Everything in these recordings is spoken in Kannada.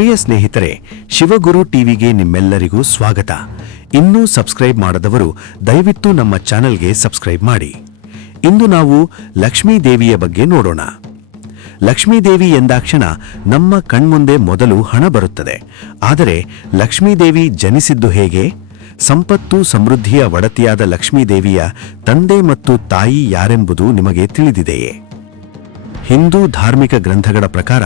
ಪ್ರಿಯ ಸ್ನೇಹಿತರೆ, ಶಿವಗುರು ಟಿವಿಗೆ ನಿಮ್ಮೆಲ್ಲರಿಗೂ ಸ್ವಾಗತ. ಇನ್ನೂ ಸಬ್ಸ್ಕ್ರೈಬ್ ಮಾಡದವರು ದಯವಿಟ್ಟು ನಮ್ಮ ಚಾನೆಲ್ಗೆ ಸಬ್ಸ್ಕ್ರೈಬ್ ಮಾಡಿ. ಇಂದು ನಾವು ಲಕ್ಷ್ಮೀ ದೇವಿಯ ಬಗ್ಗೆ ನೋಡೋಣ. ಲಕ್ಷ್ಮೀ ದೇವಿ ಎಂದಾಕ್ಷಣ ನಮ್ಮ ಕಣ್ಮುಂದೆ ಮೊದಲು ಹಣ ಬರುತ್ತದೆ. ಆದರೆ ಲಕ್ಷ್ಮೀ ದೇವಿ ಜನಿಸಿದ್ದು ಹೇಗೆ? ಸಂಪತ್ತು ಸಮೃದ್ಧಿಯ ಒಡತಿಯಾದ ಲಕ್ಷ್ಮೀ ದೇವಿಯ ತಂದೆ ಮತ್ತು ತಾಯಿ ಯಾರೆಂಬುದು ನಿಮಗೆ ತಿಳಿದಿದೆಯೇ? ಹಿಂದೂ ಧಾರ್ಮಿಕ ಗ್ರಂಥಗಳ ಪ್ರಕಾರ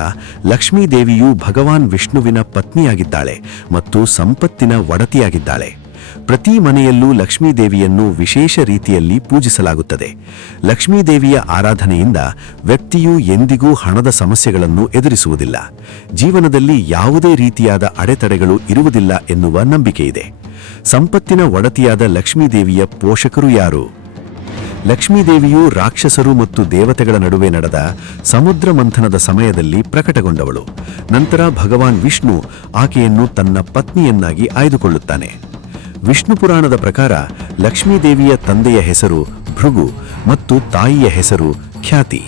ಲಕ್ಷ್ಮೀ ದೇವಿಯು ಭಗವಾನ್ ವಿಷ್ಣುವಿನ ಪತ್ನಿಯಾಗಿದ್ದಾಳೆ ಮತ್ತು ಸಂಪತ್ತಿನ ಒಡತಿಯಾಗಿದ್ದಾಳೆ. ಪ್ರತಿ ಮನೆಯಲ್ಲೂ ಲಕ್ಷ್ಮೀ ದೇವಿಯನ್ನು ವಿಶೇಷ ರೀತಿಯಲ್ಲಿ ಪೂಜಿಸಲಾಗುತ್ತದೆ. ಲಕ್ಷ್ಮೀ ದೇವಿಯ ಆರಾಧನೆಯಿಂದ ವ್ಯಕ್ತಿಯು ಎಂದಿಗೂ ಹಣದ ಸಮಸ್ಯೆಗಳನ್ನು ಎದುರಿಸುವುದಿಲ್ಲ, ಜೀವನದಲ್ಲಿ ಯಾವುದೇ ರೀತಿಯಾದ ಅಡೆತಡೆಗಳು ಇರುವುದಿಲ್ಲ ಎನ್ನುವ ನಂಬಿಕೆಯಿದೆ. ಸಂಪತ್ತಿನ ಒಡತಿಯಾದ ಲಕ್ಷ್ಮೀ ದೇವಿಯ ಪೋಷಕರು ಯಾರು? ಲಕ್ಷ್ಮೀ ದೇವಿಯು ರಾಕ್ಷಸರು ಮತ್ತು ದೇವತೆಗಳ ನಡುವೆ ನಡೆದ ಸಮುದ್ರ ಮಂಥನದ ಸಮಯದಲ್ಲಿ ಪ್ರಕಟಗೊಂಡವಳು. ನಂತರ ಭಗವಾನ್ ವಿಷ್ಣು ಆಕೆಯನ್ನು ತನ್ನ ಪತ್ನಿಯನ್ನಾಗಿ ಆಯ್ದುಕೊಳ್ಳುತ್ತಾನೆ. ವಿಷ್ಣು ಪುರಾಣದ ಪ್ರಕಾರ ಲಕ್ಷ್ಮೀ ದೇವಿಯ ತಂದೆಯ ಹೆಸರು ಭೃಗು ಮತ್ತು ತಾಯಿಯ ಹೆಸರು ಖ್ಯಾತಿ.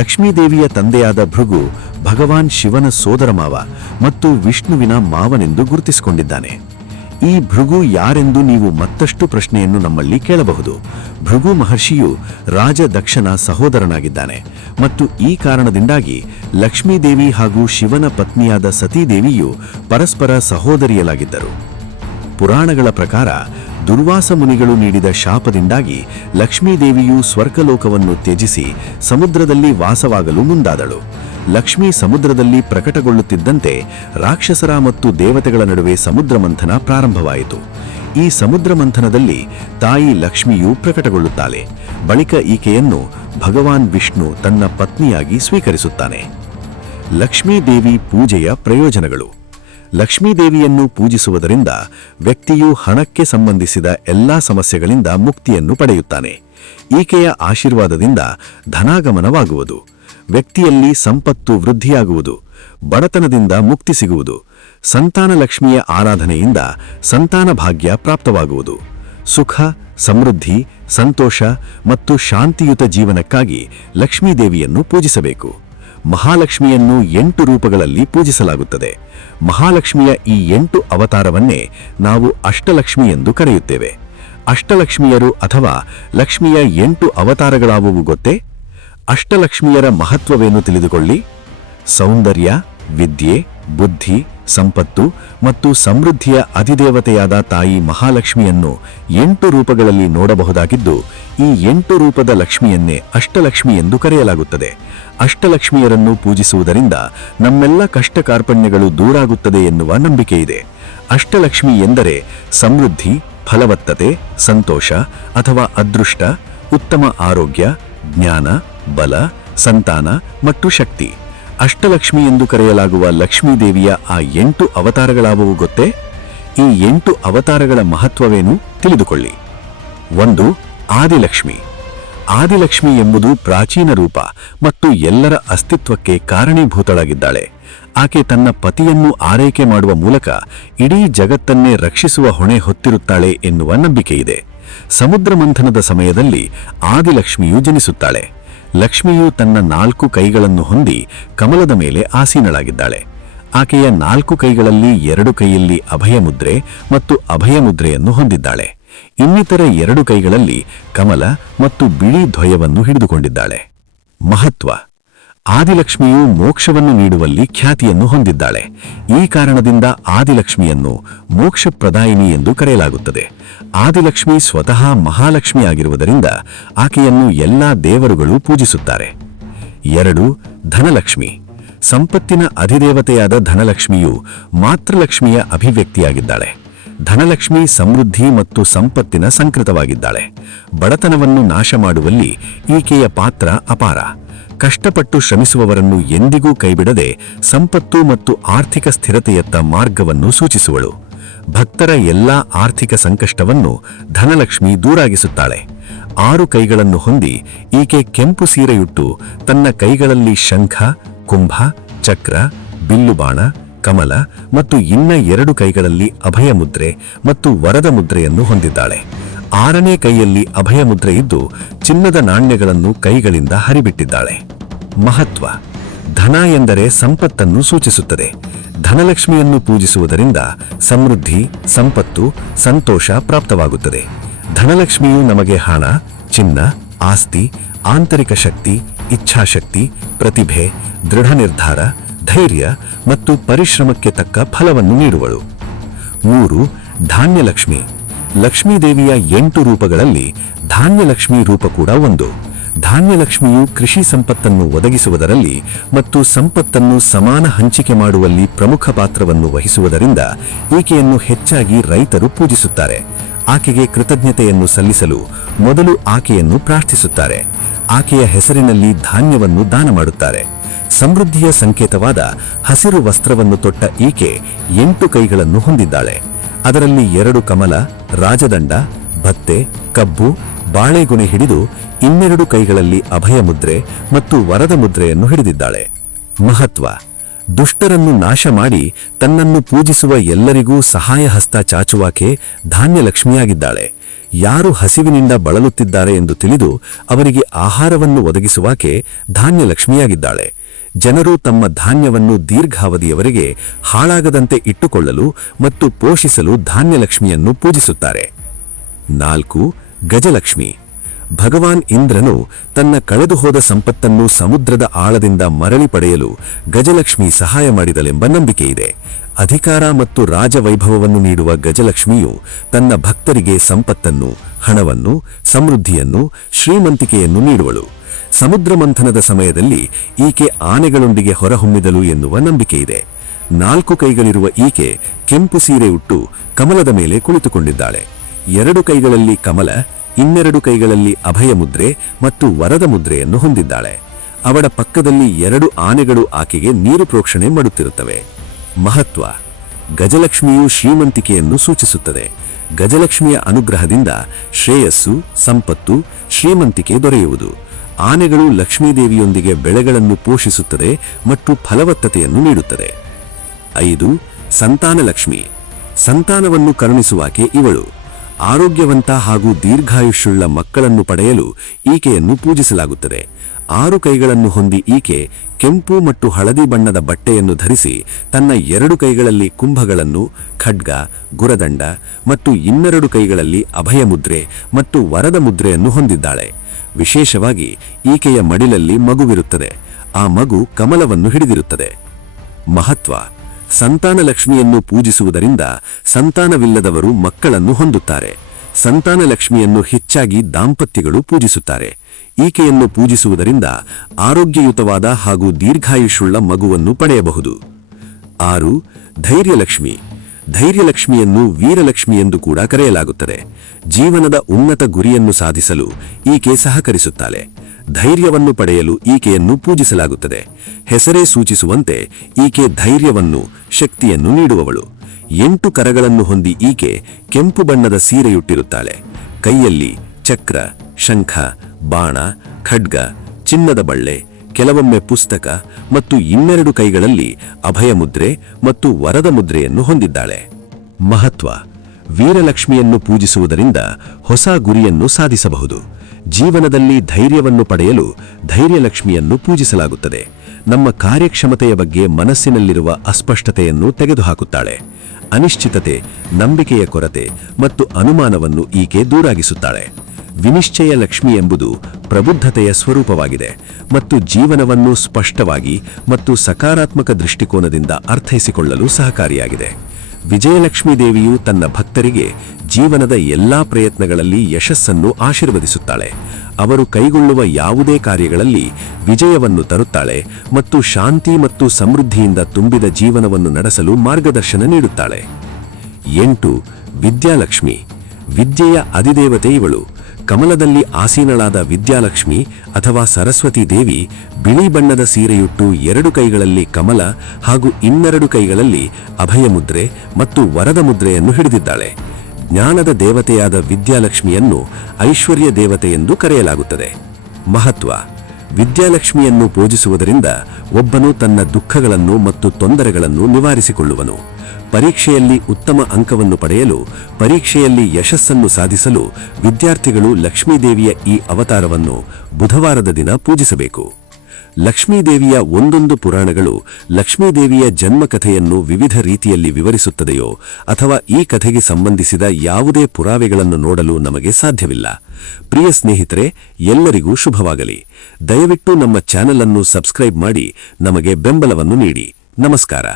ಲಕ್ಷ್ಮೀ ದೇವಿಯ ತಂದೆಯಾದ ಭೃಗು ಭಗವಾನ್ ಶಿವನ ಸೋದರಮಾವ ಮತ್ತು ವಿಷ್ಣುವಿನ ಮಾವನೆಂದು ಗುರುತಿಸಿಕೊಂಡಿದ್ದಾನೆ. ಈ ಭೃಗು ಯಾರೆಂದು ನೀವು ಮತ್ತಷ್ಟು ಪ್ರಶ್ನೆಯನ್ನು ನಮ್ಮಲ್ಲಿ ಕೇಳಬಹುದು. ಭೃಗು ಮಹರ್ಷಿಯು ರಾಜ ದಕ್ಷನ ಸಹೋದರನಾಗಿದ್ದಾನೆ ಮತ್ತು ಈ ಕಾರಣದಿಂದಾಗಿ ಲಕ್ಷ್ಮೀದೇವಿ ಹಾಗೂ ಶಿವನ ಪತ್ನಿಯಾದ ಸತೀದೇವಿಯು ಪರಸ್ಪರ ಸಹೋದರಿಯಲಾಗಿದ್ದರು. ಪುರಾಣಗಳ ಪ್ರಕಾರ ದುರ್ವಾಸ ಮುನಿಗಳು ನೀಡಿದ ಶಾಪದಿಂದಾಗಿ ಲಕ್ಷ್ಮೀದೇವಿಯು ಸ್ವರ್ಗಲೋಕವನ್ನು ತ್ಯಜಿಸಿ ಸಮುದ್ರದಲ್ಲಿ ವಾಸವಾಗಲು ಮುಂದಾದಳು. ಲಕ್ಷ್ಮೀ ಸಮುದ್ರದಲ್ಲಿ ಪ್ರಕಟಗೊಳ್ಳುತ್ತಿದ್ದಂತೆ ರಾಕ್ಷಸರ ಮತ್ತು ದೇವತೆಗಳ ನಡುವೆ ಸಮುದ್ರ ಮಂಥನ ಪ್ರಾರಂಭವಾಯಿತು. ಈ ಸಮುದ್ರ ಮಂಥನದಲ್ಲಿ ತಾಯಿ ಲಕ್ಷ್ಮಿಯು ಪ್ರಕಟಗೊಳ್ಳುತ್ತಾಳೆ. ಬಳಿಕ ಈಕೆಯನ್ನು ಭಗವಾನ್ ವಿಷ್ಣು ತನ್ನ ಪತ್ನಿಯಾಗಿ ಸ್ವೀಕರಿಸುತ್ತಾನೆ. ಲಕ್ಷ್ಮೀ ದೇವಿ ಪೂಜೆಯ ಪ್ರಯೋಜನಗಳು. ಲಕ್ಷ್ಮೀ ದೇವಿಯನ್ನು ಪೂಜಿಸುವುದರಿಂದ ವ್ಯಕ್ತಿಯು ಹಣಕ್ಕೆ ಸಂಬಂಧಿಸಿದ ಎಲ್ಲಾ ಸಮಸ್ಯೆಗಳಿಂದ ಮುಕ್ತಿಯನ್ನು ಪಡೆಯುತ್ತಾನೆ. ಈಕೆಯ ಆಶೀರ್ವಾದದಿಂದ ಧನಾಗಮನವಾಗುವುದು, ವ್ಯಕ್ತಿಯಲ್ಲಿ ಸಂಪತ್ತು ವೃದ್ಧಿಯಾಗುವುದು, ಬಡತನದಿಂದ ಮುಕ್ತಿ ಸಿಗುವುದು, ಸಂತಾನ ಲಕ್ಷ್ಮಿಯ ಆರಾಧನೆಯಿಂದ ಸಂತಾನ ಭಾಗ್ಯ ಪ್ರಾಪ್ತವಾಗುವುದು, ಸುಖ, ಸಮೃದ್ಧಿ, ಸಂತೋಷ ಮತ್ತು ಶಾಂತಿಯುತ ಜೀವನಕ್ಕಾಗಿ ಲಕ್ಷ್ಮೀ ದೇವಿಯನ್ನು ಪೂಜಿಸಬೇಕು. ಮಹಾಲಕ್ಷ್ಮಿಯನ್ನು 8 ರೂಪಗಳಲ್ಲಿ ಪೂಜಿಸಲಾಗುತ್ತದೆ. ಮಹಾಲಕ್ಷ್ಮಿಯ ಈ 8 ಅವತಾರವನ್ನೇ ನಾವು ಅಷ್ಟಲಕ್ಷ್ಮಿ ಎಂದು ಕರೆಯುತ್ತೇವೆ. ಅಷ್ಟಲಕ್ಷ್ಮಿಯರು ಅಥವಾ ಲಕ್ಷ್ಮಿಯ 8 ಅವತಾರಗಳಾವುವು ಗೊತ್ತೇ? ಅಷ್ಟಲಕ್ಷ್ಮಿಯರ ಮಹತ್ವವೇನು ತಿಳಿದುಕೊಳ್ಳಿ. ಸೌಂದರ್ಯ, ವಿದ್ಯೆ, ಬುದ್ಧಿ, ಸಂಪತ್ತು ಮತ್ತು ಸಮೃದ್ಧಿಯ ಅಧಿದೇವತೆಯಾದ ತಾಯಿ ಮಹಾಲಕ್ಷ್ಮಿಯನ್ನು 8 ರೂಪಗಳಲ್ಲಿ ನೋಡಬಹುದಾಗಿದ್ದು, ಈ 8 ರೂಪದ ಲಕ್ಷ್ಮಿಯನ್ನೇ ಅಷ್ಟಲಕ್ಷ್ಮಿ ಎಂದು ಕರೆಯಲಾಗುತ್ತದೆ. ಅಷ್ಟಲಕ್ಷ್ಮಿಯರನ್ನು ಪೂಜಿಸುವುದರಿಂದ ನಮ್ಮೆಲ್ಲ ಕಷ್ಟ ಕಾರ್ಪಣ್ಯಗಳು ದೂರಾಗುತ್ತದೆ ಎನ್ನುವ ನಂಬಿಕೆಯಿದೆ. ಅಷ್ಟಲಕ್ಷ್ಮಿ ಎಂದರೆ ಸಮೃದ್ಧಿ, ಫಲವತ್ತತೆ, ಸಂತೋಷ ಅಥವಾ ಅದೃಷ್ಟ, ಉತ್ತಮ ಆರೋಗ್ಯ, ಜ್ಞಾನ, ಬಲ, ಸಂತಾನ ಮತ್ತು ಶಕ್ತಿ. ಅಷ್ಟಲಕ್ಷ್ಮಿ ಎಂದು ಕರೆಯಲಾಗುವ ಲಕ್ಷ್ಮೀದೇವಿಯ ಆ 8 ಅವತಾರಗಳಾವುವು ಗೊತ್ತೇ? ಈ 8 ಅವತಾರಗಳ ಮಹತ್ವವೇನು ತಿಳಿದುಕೊಳ್ಳಿ. 1. ಆದಿಲಕ್ಷ್ಮಿ. ಆದಿಲಕ್ಷ್ಮಿ ಎಂಬುದು ಪ್ರಾಚೀನ ರೂಪ ಮತ್ತು ಎಲ್ಲರ ಅಸ್ತಿತ್ವಕ್ಕೆ ಕಾರಣೀಭೂತಳಾಗಿದ್ದಾಳೆ. ಆಕೆ ತನ್ನ ಪತಿಯನ್ನು ಆರೈಕೆ ಮಾಡುವ ಮೂಲಕ ಇಡೀ ಜಗತ್ತನ್ನೇ ರಕ್ಷಿಸುವ ಹೊಣೆ ಹೊತ್ತಿರುತ್ತಾಳೆ ಎನ್ನುವ ನಂಬಿಕೆಯಿದೆ. ಸಮುದ್ರ ಮಂಥನದ ಸಮಯದಲ್ಲಿ ಆದಿಲಕ್ಷ್ಮಿಯು ಜನಿಸುತ್ತಾಳೆ. ಲಕ್ಷ್ಮಿಯು ತನ್ನ 4 ಕೈಗಳನ್ನು ಹೊಂದಿ ಕಮಲದ ಮೇಲೆ ಆಸೀನಳಾಗಿದ್ದಾಳೆ. ಆಕೆಯ 4 ಕೈಗಳಲ್ಲಿ 2 ಕೈಯಲ್ಲಿ ಅಭಯ ಮುದ್ರೆ ಮತ್ತು ಅಭಯ ಮುದ್ರೆಯನ್ನು ಹೊಂದಿದ್ದಾಳೆ. ಇನ್ನಿತರ 2 ಕೈಗಳಲ್ಲಿ ಕಮಲ ಮತ್ತು ಬಿಳಿ ಧ್ವಜವನ್ನು ಹಿಡಿದುಕೊಂಡಿದ್ದಾಳೆ. ಮಹತ್ವ. ಆದಿಲಕ್ಷ್ಮಿಯು ಮೋಕ್ಷವನ್ನು ನೀಡುವಲ್ಲಿ ಖ್ಯಾತಿಯನ್ನು ಹೊಂದಿದ್ದಾಳೆ. ಈ ಕಾರಣದಿಂದ ಆದಿಲಕ್ಷ್ಮಿಯನ್ನು ಮೋಕ್ಷಪ್ರದಾಯಿನಿ ಎಂದು ಕರೆಯಲಾಗುತ್ತದೆ. ಆದಿಲಕ್ಷ್ಮಿ ಸ್ವತಃ ಮಹಾಲಕ್ಷ್ಮಿ ಆಗಿರುವುದರಿಂದ ಆಕೆಯನ್ನು ಎಲ್ಲಾ ದೇವರುಗಳು ಪೂಜಿಸುತ್ತಾರೆ. 2. ಧನಲಕ್ಷ್ಮಿ. ಸಂಪತ್ತಿನ ಅಧಿದೇವತೆಯಾದ ಧನಲಕ್ಷ್ಮಿಯು ಮಾತೃಲಕ್ಷ್ಮಿಯ ಅಭಿವ್ಯಕ್ತಿಯಾಗಿದ್ದಾಳೆ. ಧನಲಕ್ಷ್ಮಿ ಸಮೃದ್ಧಿ ಮತ್ತು ಸಂಪತ್ತಿನ ಸಂಕೃತವಾಗಿದ್ದಾಳೆ. ಬಡತನವನ್ನು ನಾಶ ಮಾಡುವಲ್ಲಿ ಈಕೆಯ ಪಾತ್ರ ಅಪಾರ. ಕಷ್ಟಪಟ್ಟು ಶ್ರಮಿಸುವವರನ್ನು ಎಂದಿಗೂ ಕೈಬಿಡದೆ ಸಂಪತ್ತು ಮತ್ತು ಆರ್ಥಿಕ ಸ್ಥಿರತೆಯತ್ತ ಮಾರ್ಗವನ್ನು ಸೂಚಿಸುವಳು. ಭಕ್ತರ ಎಲ್ಲಾ ಆರ್ಥಿಕ ಸಂಕಷ್ಟವನ್ನು ಧನಲಕ್ಷ್ಮಿ ದೂರಾಗಿಸುತ್ತಾಳೆ. 6 ಕೈಗಳನ್ನು ಹೊಂದಿ ಈಕೆ ಕೆಂಪು ಸೀರೆಯುಟ್ಟು ತನ್ನ ಕೈಗಳಲ್ಲಿ ಶಂಖ, ಕುಂಭ, ಚಕ್ರ, ಬಿಲ್ಲುಬಾಣ, ಕಮಲ ಮತ್ತು ಇನ್ನ 2 ಕೈಗಳಲ್ಲಿ ಅಭಯ ಮುದ್ರೆ ಮತ್ತು ವರದ ಮುದ್ರೆಯನ್ನು ಹೊಂದಿದ್ದಾಳೆ. 6ನೇ ಕೈಯಲ್ಲಿ ಅಭಯ ಮುದ್ರೆ ಇದ್ದು ಚಿನ್ನದ ನಾಣ್ಯಗಳನ್ನು ಕೈಗಳಿಂದ ಹರಿಬಿಟ್ಟಿದ್ದಾಳೆ. ಮಹತ್ವ. ಧನ ಎಂದರೆ ಸಂಪತ್ತನ್ನು ಸೂಚಿಸುತ್ತದೆ. ಧನಲಕ್ಷ್ಮಿಯನ್ನು ಪೂಜಿಸುವುದರಿಂದ ಸಮೃದ್ಧಿ, ಸಂಪತ್ತು, ಸಂತೋಷ ಪ್ರಾಪ್ತವಾಗುತ್ತದೆ. ಧನಲಕ್ಷ್ಮಿಯು ನಮಗೆ ಹಣ, ಚಿನ್ನ, ಆಸ್ತಿ, ಆಂತರಿಕ ಶಕ್ತಿ, ಇಚ್ಛಾಶಕ್ತಿ, ಪ್ರತಿಭೆ, ದೃಢ ನಿರ್ಧಾರ, ಧೈರ್ಯ ಮತ್ತು ಪರಿಶ್ರಮಕ್ಕೆ ತಕ್ಕ ಫಲವನ್ನು ನೀಡುವಳು. 3. ಧಾನ್ಯಲಕ್ಷ್ಮಿ. ಲಕ್ಷ್ಮೀದೇವಿಯ 8 ರೂಪಗಳಲ್ಲಿ ಧಾನ್ಯಲಕ್ಷ್ಮಿ ರೂಪ ಕೂಡ ಒಂದು. ಧಾನ್ಯಲಕ್ಷ್ಮಿಯು ಕೃಷಿ ಸಂಪತ್ತನ್ನು ಒದಗಿಸುವುದರಲ್ಲಿ ಮತ್ತು ಸಂಪತ್ತನ್ನು ಸಮಾನ ಹಂಚಿಕೆ ಮಾಡುವಲ್ಲಿ ಪ್ರಮುಖ ಪಾತ್ರವನ್ನು ವಹಿಸುವುದರಿಂದ ಈಕೆಯನ್ನು ಹೆಚ್ಚಾಗಿ ರೈತರು ಪೂಜಿಸುತ್ತಾರೆ. ಆಕೆಗೆ ಕೃತಜ್ಞತೆಯನ್ನು ಸಲ್ಲಿಸಲು ಮೊದಲು ಆಕೆಯನ್ನು ಪ್ರಾರ್ಥಿಸುತ್ತಾರೆ. ಆಕೆಯ ಹೆಸರಿನಲ್ಲಿ ಧಾನ್ಯವನ್ನು ದಾನ ಮಾಡುತ್ತಾರೆ. ಸಮೃದ್ಧಿಯ ಸಂಕೇತವಾದ ಹಸಿರು ವಸ್ತ್ರವನ್ನು ತೊಟ್ಟ ಈಕೆ 8 ಕೈಗಳನ್ನು ಹೊಂದಿದ್ದಾಳೆ. ಅದರಲ್ಲಿ 2 ಕಮಲ, ರಾಜದಂಡ, ಭತ್ತೆ, ಕಬ್ಬು, ಬಾಳೆಗೊನೆ ಹಿಡಿದು 12 ಕೈಗಳಲ್ಲಿ ಅಭಯ ಮುದ್ರೆ ಮತ್ತು ವರದ ಮುದ್ರೆಯನ್ನು ಹಿಡಿದಿದ್ದಾಳೆ. ಮಹತ್ವ: ದುಷ್ಟರನ್ನು ನಾಶ ಮಾಡಿ ತನ್ನನ್ನು ಪೂಜಿಸುವ ಎಲ್ಲರಿಗೂ ಸಹಾಯ ಹಸ್ತ ಚಾಚುವಾಕೆ ಧಾನ್ಯಲಕ್ಷ್ಮಿಯಾಗಿದ್ದಾಳೆ. ಯಾರು ಹಸಿವಿನಿಂದ ಬಳಲುತ್ತಿದ್ದಾರೆ ಎಂದು ತಿಳಿದು ಅವರಿಗೆ ಆಹಾರವನ್ನು ಒದಗಿಸುವಾಕೆ ಧಾನ್ಯಲಕ್ಷ್ಮಿಯಾಗಿದ್ದಾಳೆ. ಜನರು ತಮ್ಮ ಧಾನ್ಯವನ್ನು ದೀರ್ಘಾವಧಿಯವರೆಗೆ ಹಾಳಾಗದಂತೆ ಇಟ್ಟುಕೊಳ್ಳಲು ಮತ್ತು ಪೋಷಿಸಲು ಧಾನ್ಯಲಕ್ಷ್ಮಿಯನ್ನು ಪೂಜಿಸುತ್ತಾರೆ. 4. ಗಜಲಕ್ಷ್ಮಿ. ಭಗವಾನ್ ಇಂದ್ರನು ತನ್ನ ಕಳೆದುಹೋದ ಸಂಪತ್ತನ್ನು ಸಮುದ್ರದ ಆಳದಿಂದ ಮರಳಿ ಪಡೆಯಲು ಗಜಲಕ್ಷ್ಮಿ ಸಹಾಯ ಮಾಡಿದಳೆಂಬ ನಂಬಿಕೆಯಿದೆ. ಅಧಿಕಾರ ಮತ್ತು ರಾಜವೈಭವವನ್ನು ನೀಡುವ ಗಜಲಕ್ಷ್ಮಿಯು ತನ್ನ ಭಕ್ತರಿಗೆ ಸಂಪತ್ತನ್ನು, ಹಣವನ್ನು, ಸಮೃದ್ಧಿಯನ್ನು, ಶ್ರೀಮಂತಿಕೆಯನ್ನು ನೀಡುವಳು. ಸಮುದ್ರ ಮಂಥನದ ಸಮಯದಲ್ಲಿ ಈಕೆ ಆನೆಗಳೊಂದಿಗೆ ಹೊರಹೊಮ್ಮಿದಳು ಎನ್ನುವ ನಂಬಿಕೆಯಿದೆ. 4 ಕೈಗಳಿರುವ ಈಕೆ ಕೆಂಪು ಸೀರೆ ಉಟ್ಟು ಕಮಲದ ಮೇಲೆ ಕುಳಿತುಕೊಂಡಿದ್ದಾಳೆ. 2 ಕೈಗಳಲ್ಲಿ ಕಮಲ, 12 ಕೈಗಳಲ್ಲಿ ಅಭಯ ಮುದ್ರೆ ಮತ್ತು ವರದ ಮುದ್ರೆಯನ್ನು ಹೊಂದಿದ್ದಾಳೆ. ಅವಳ ಪಕ್ಕದಲ್ಲಿ 2 ಆನೆಗಳು ಆಕೆಗೆ ನೀರು ಪ್ರೋಕ್ಷಣೆ ಮಾಡುತ್ತಿರುತ್ತವೆ. ಮಹತ್ವ: ಗಜಲಕ್ಷ್ಮಿಯು ಶ್ರೀಮಂತಿಕೆಯನ್ನು ಸೂಚಿಸುತ್ತದೆ. ಗಜಲಕ್ಷ್ಮಿಯ ಅನುಗ್ರಹದಿಂದ ಶ್ರೇಯಸ್ಸು, ಸಂಪತ್ತು, ಶ್ರೀಮಂತಿಕೆ ದೊರೆಯುವುದು. ಆನೆಗಳು ಲಕ್ಷ್ಮೀದೇವಿಯೊಂದಿಗೆ ಬೆಳೆಗಳನ್ನು ಪೋಷಿಸುತ್ತದೆ ಮತ್ತು ಫಲವತ್ತತೆಯನ್ನು ನೀಡುತ್ತದೆ. 5. ಸಂತಾನಲಕ್ಷ್ಮಿ. ಸಂತಾನವನ್ನು ಕರುಣಿಸುವಾಕೆ ಇವಳು. ಆರೋಗ್ಯವಂತ ಹಾಗೂ ದೀರ್ಘಾಯುಷ್ಯುಳ್ಳ ಮಕ್ಕಳನ್ನು ಪಡೆಯಲು ಈಕೆಯನ್ನು ಪೂಜಿಸಲಾಗುತ್ತದೆ. 6 ಕೈಗಳನ್ನು ಹೊಂದಿ ಈಕೆ ಕೆಂಪು ಮತ್ತು ಹಳದಿ ಬಣ್ಣದ ಬಟ್ಟೆಯನ್ನು ಧರಿಸಿ ತನ್ನ 2 ಕೈಗಳಲ್ಲಿ ಕುಂಭಗಳನ್ನು, ಖಡ್ಗ, ಗುರದಂಡ ಮತ್ತು 12 ಕೈಗಳಲ್ಲಿ ಅಭಯ ಮುದ್ರೆ ಮತ್ತು ವರದ ಮುದ್ರೆಯನ್ನು ಹೊಂದಿದ್ದಾಳೆ. ವಿಶೇಷವಾಗಿ ಈಕೆಯ ಮಡಿಲಲ್ಲಿ ಮಗುವಿರುತ್ತದೆ. ಆ ಮಗು ಕಮಲವನ್ನು ಹಿಡಿದಿರುತ್ತದೆ. ಮಹತ್ವ: ಸಂತಾನಲಕ್ಷ್ಮಿಯನ್ನು ಪೂಜಿಸುವುದರಿಂದ ಸಂತಾನವಿಲ್ಲದವರು ಮಕ್ಕಳನ್ನು ಹೊಂದುತ್ತಾರೆ. ಸಂತಾನಲಕ್ಷ್ಮಿಯನ್ನು ಹೆಚ್ಚಾಗಿ ದಾಂಪತ್ಯಗಳು ಪೂಜಿಸುತ್ತಾರೆ. ಈಕೆಯನ್ನು ಪೂಜಿಸುವುದರಿಂದ ಆರೋಗ್ಯಯುತವಾದ ಹಾಗೂ ದೀರ್ಘಾಯುಷ್ಯುಳ್ಳ ಮಗುವನ್ನು ಪಡೆಯಬಹುದು. 6. ಧೈರ್ಯಲಕ್ಷ್ಮಿ. ಧೈರ್ಯಲಕ್ಷ್ಮಿಯನ್ನು ವೀರಲಕ್ಷ್ಮಿ ಎಂದು ಕೂಡ ಕರೆಯಲಾಗುತ್ತದೆ. ಜೀವನದ ಉನ್ನತ ಗುರಿಯನ್ನು ಸಾಧಿಸಲು ಈಕೆ ಸಹಕರಿಸುತ್ತಾಳೆ. ಧೈರ್ಯವನ್ನು ಪಡೆಯಲು ಈಕೆಯನ್ನು ಪೂಜಿಸಲಾಗುತ್ತದೆ. ಹೆಸರೇ ಸೂಚಿಸುವಂತೆ ಈಕೆ ಧೈರ್ಯವನ್ನು, ಶಕ್ತಿಯನ್ನು ನೀಡುವವಳು. 8 ಕರಗಳನ್ನು ಹೊಂದಿ ಈಕೆ ಕೆಂಪು ಬಣ್ಣದ ಸೀರೆಯುಟ್ಟಿರುತ್ತಾಳೆ. ಕೈಯಲ್ಲಿ ಚಕ್ರ, ಶಂಖ, ಬಾಣ, ಖಡ್ಗ, ಚಿನ್ನದ ಬಳ್ಳೆ, ಕೆಲವೊಮ್ಮೆ ಪುಸ್ತಕ ಮತ್ತು 12 ಕೈಗಳಲ್ಲಿ ಅಭಯ ಮುದ್ರೆ ಮತ್ತು ವರದ ಮುದ್ರೆಯನ್ನು ಹೊಂದಿದ್ದಾಳೆ. ಮಹತ್ವ: ವೀರಲಕ್ಷ್ಮಿಯನ್ನು ಪೂಜಿಸುವುದರಿಂದ ಹೊಸ ಗುರಿಯನ್ನು ಸಾಧಿಸಬಹುದು. ಜೀವನದಲ್ಲಿ ಧೈರ್ಯವನ್ನು ಪಡೆಯಲು ಧೈರ್ಯಲಕ್ಷ್ಮಿಯನ್ನು ಪೂಜಿಸಲಾಗುತ್ತದೆ. ನಮ್ಮ ಕಾರ್ಯಕ್ಷಮತೆಯ ಬಗ್ಗೆ ಮನಸ್ಸಿನಲ್ಲಿರುವ ಅಸ್ಪಷ್ಟತೆಯನ್ನು ತೆಗೆದುಹಾಕುತ್ತಾಳೆ. ಅನಿಶ್ಚಿತತೆ, ನಂಬಿಕೆಯ ಕೊರತೆ ಮತ್ತು ಅನುಮಾನವನ್ನು ಈಕೆ ದೂರಾಗಿಸುತ್ತಾಳೆ. ವಿನಿಶ್ಚಯ ಲಕ್ಷ್ಮಿ ಎಂಬುದು ಪ್ರಬುದ್ಧತೆಯ ಸ್ವರೂಪವಾಗಿದೆ ಮತ್ತು ಜೀವನವನ್ನು ಸ್ಪಷ್ಟವಾಗಿ ಮತ್ತು ಸಕಾರಾತ್ಮಕ ದೃಷ್ಟಿಕೋನದಿಂದ ಅರ್ಥೈಸಿಕೊಳ್ಳಲು ಸಹಕಾರಿಯಾಗಿದೆ. ವಿಜಯಲಕ್ಷ್ಮೀ ದೇವಿಯು ತನ್ನ ಭಕ್ತರಿಗೆ ಜೀವನದ ಎಲ್ಲಾ ಪ್ರಯತ್ನಗಳಲ್ಲಿ ಯಶಸ್ಸನ್ನು ಆಶೀರ್ವದಿಸುತ್ತಾಳೆ. ಅವರು ಕೈಗೊಳ್ಳುವ ಯಾವುದೇ ಕಾರ್ಯಗಳಲ್ಲಿ ವಿಜಯವನ್ನು ತರುತ್ತಾಳೆ ಮತ್ತು ಶಾಂತಿ ಮತ್ತು ಸಮೃದ್ಧಿಯಿಂದ ತುಂಬಿದ ಜೀವನವನ್ನು ನಡೆಸಲು ಮಾರ್ಗದರ್ಶನ ನೀಡುತ್ತಾಳೆ. 8. ವಿದ್ಯಾಲಕ್ಷ್ಮಿ. ವಿದ್ಯೆಯ ಅಧಿದೇವತೆ ಇವಳು. ಕಮಲದಲ್ಲಿ ಆಸೀನಳಾದ ವಿದ್ಯಾಲಕ್ಷ್ಮಿ ಅಥವಾ ಸರಸ್ವತಿ ದೇವಿ ಬಿಳಿ ಬಣ್ಣದ ಸೀರೆಯುಟ್ಟು 2 ಕೈಗಳಲ್ಲಿ ಕಮಲ ಹಾಗೂ 12 ಕೈಗಳಲ್ಲಿ ಅಭಯ ಮುದ್ರೆ ಮತ್ತು ವರದ ಮುದ್ರೆಯನ್ನು ಹಿಡಿದಿದ್ದಾಳೆ. ಜ್ಞಾನದ ದೇವತೆಯಾದ ವಿದ್ಯಾಲಕ್ಷ್ಮಿಯನ್ನು ಐಶ್ವರ್ಯ ದೇವತೆ ಎಂದು ಕರೆಯಲಾಗುತ್ತದೆ. ಮಹತ್ವ: ವಿದ್ಯಾಲಕ್ಷ್ಮಿಯನ್ನು ಪೂಜಿಸುವುದರಿಂದ ಒಬ್ಬನು ತನ್ನ ದುಃಖಗಳನ್ನು ಮತ್ತು ತೊಂದರೆಗಳನ್ನು ನಿವಾರಿಸಿಕೊಳ್ಳುವನು. ಪರೀಕ್ಷೆಯಲ್ಲಿ ಉತ್ತಮ ಅಂಕವನ್ನು ಪಡೆಯಲು, ಪರೀಕ್ಷೆಯಲ್ಲಿ ಯಶಸ್ಸನ್ನು ಸಾಧಿಸಲು ವಿದ್ಯಾರ್ಥಿಗಳು ಲಕ್ಷ್ಮೀದೇವಿಯ ಈ ಅವತಾರವನ್ನು ಬುಧವಾರದ ದಿನ ಪೂಜಿಸಬೇಕು. ಲಕ್ಷ್ಮೀದೇವಿಯ ಒಂದೊಂದು ಪುರಾಣಗಳು ಲಕ್ಷ್ಮೀದೇವಿಯ ಜನ್ಮಕಥೆಯನ್ನು ವಿವಿಧ ರೀತಿಯಲ್ಲಿ ವಿವರಿಸುತ್ತದೆಯೋ ಅಥವಾ ಈ ಕಥೆಗೆ ಸಂಬಂಧಿಸಿದ ಯಾವುದೇ ಪುರಾವೆಗಳನ್ನು ನೋಡಲು ನಮಗೆ ಸಾಧ್ಯವಿಲ್ಲ. ಪ್ರಿಯ ಸ್ನೇಹಿತರೆ, ಎಲ್ಲರಿಗೂ ಶುಭವಾಗಲಿ. ದಯವಿಟ್ಟು ನಮ್ಮ ಚಾನೆಲ್ ಅನ್ನು ಸಬ್ಸ್ಕ್ರೈಬ್ ಮಾಡಿ ನಮಗೆ ಬೆಂಬಲವನ್ನು ನೀಡಿ. ನಮಸ್ಕಾರ.